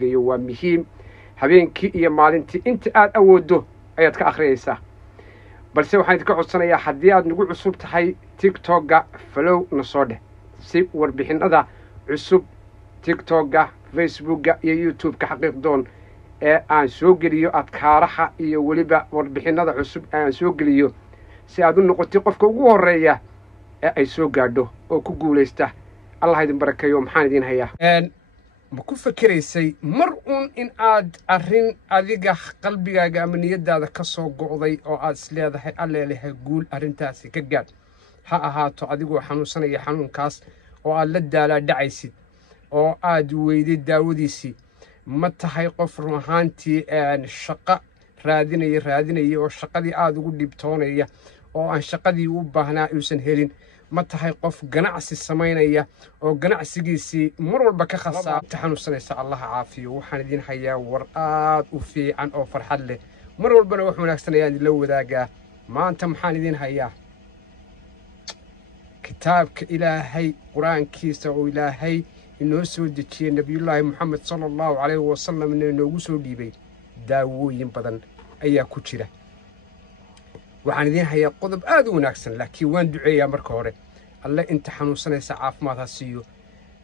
waa muhiim habeenkii iyo maalintii inta aad awoodo ayaad ka akhriyaysaa balse waxaan idinka codsanayaa haddii aad nagu cusub tahay TikTok-ga follow na soo dheh si warbixinada cusub TikTok-ga Facebook-ga iyo YouTube-ka xaqiiqdoon ee aan soo geliyo adkaaraha iyo weliba warbixinada cusub aan soo geliyo si aad u noqotay qofka ugu horeeya ee ay soo gaadho oo ku guuleysta Allah idin barakeeyo maxaan idin hayaa ma ku fakiraysay mar in aad arrin adiga qalbigaaga ama niyadaada ka soo go'day oo aad isleedahay alleelaha guul arrintaasi ka gaad ha ahaato adigoo xanuunsanaya xanuunkaas oo aad la daalaa dhacaysid oo aad weyday daawadiisii ma tahay qof run ahaantii shaqo raadinaya oo shaqadii aad ugu dhibtoonaya oo aan shaqadii u baahnaa uusan helin ma tahay qof ganacsi samaynaya oo ganacsigiisii mar walba ka khasaara xanuunsanaysa Allah caafiyo waxaan idin hayaa war aad u fiican oo farxad leh mar walbana wax wanaagsan ayaan la wadaagaa maanta maxaan idin hayaa kitaabka ilaahay quraankiisa oo ilaahay inoo soo dejiyay nabiyullaahi Muhammad sallallahu alayhi wa sallam inoogu soo dhiibay daawooyin badan ayaa ku jira waxaan idin hayaa qodob aad u wanaagsan laakiin waan duceeyaa marka hore alle inta xanuunsanaysa caafimaad ha siiyo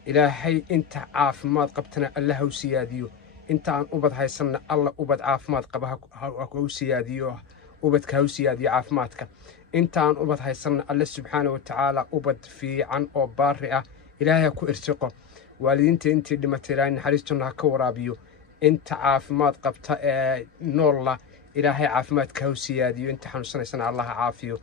ilaahay inta caafimaad qabtana alle ha u siyaadiyo inta aan ubad haysanna alla ubad caafimaad qaba ha u siyaadiyo ubadka ha u siyaadiyo caafimaadka inta aan ubad haysanna alle subxaanahu wa tacaala ubad fiican oo baari ah ilaahay ha ku irsiqo waalidiinta intii dhimatay ilaahay naxariistuna ha ka waraabiyo inta caafimaad qabta ee noolla ilaahay caafimaadka ha u siyaadiyo inta xanuunsanaysana Allah caafiyo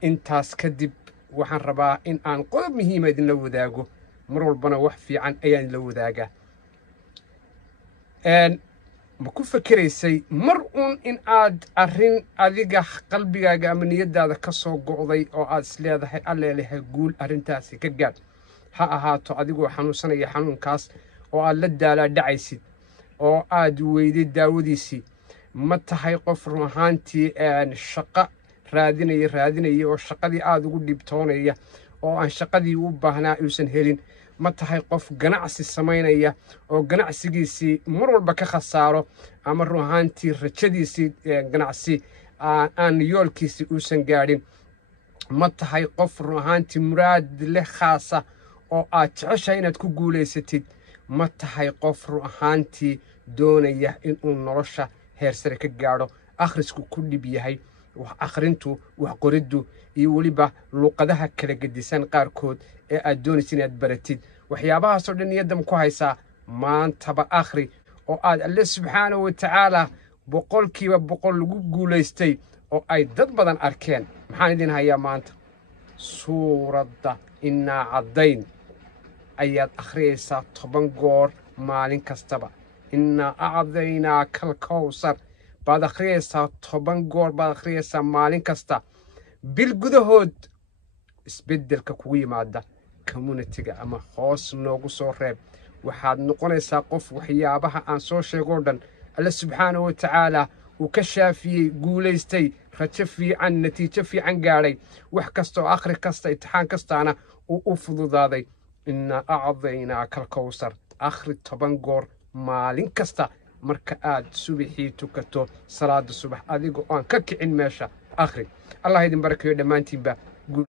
intaas kadib waxaan rabaa in aan qodob muhiim ah idinla wadaago mar walbana wax fiican ayaan la wadaagaa ma ku fakiraysay mar in aad arrin adiga qalbigaaga ama niyadaada ka soo go'day oo aad isleedahay alleelaha guul arrintaasi ka gaad ha ahaato adigoo xanuunsanaya xanuunkaas oo aad la daalaa dhacaysid oo aad weyday daawadiisii ma tahay qof run ahaantii shaqo raadinaya oo shaqadii aad ugu dhibtoonaya oo aan shaqadii u baahnaa uusan helin ma tahay qof ganacsi samaynaya oo ganacsigiisii mar walba ka khasaaro ama run ahaantii rajadiisii ganacsi aan yoolkiisii uusan gaadhin ma tahay qof run ahaantii muraad leh khaasa oo aad jeceshahay inaad ku guulaysatid ma tahay qof run ahaantii doonaya inuu nolosha heer sare ka gaadho akhrisku ku dhib yahay wax akhrintu wax qoriddu iyo weliba luqadaha kala gedisan qaarkood ee aad doonaysid inaad baratid waxyaabahaasoo dhan niyadda ku haysaa maantaba akhri oo aad alle subxaanahu wa tacaala boqolkiiba boqol lagu guulaystay oo ay dad badan arkeen maxaan idin hayaa maanta suuradda innaa caddayn ayaad akhriyaysaa 10 goor maalin kastaba innaa acdaynaaka alkawsar baad akhriyaysaa 10 goor baad akhriyaysaa maalin kasta bil gudahood isbeddelka kugu yimaada community-ga ama hoos noogu soo reeb waxaad noqonaysaa qof waxyaabaha aan soo sheego dhan alle subxaanahu wa tacaala uu ka shaafiyey guulaystay rajo fiican natiijo fiican gaadhay wax kasta oo akhri kasta imtixaan kastaana uu u fududaaday innaa acdaynaaka alkawsar akhri 10 goor maalin kasta marka aad subaxii tukato salaada subax adiga oo aan ka kicin meesha akhri Allah idin barakeeyo dhammaantiinba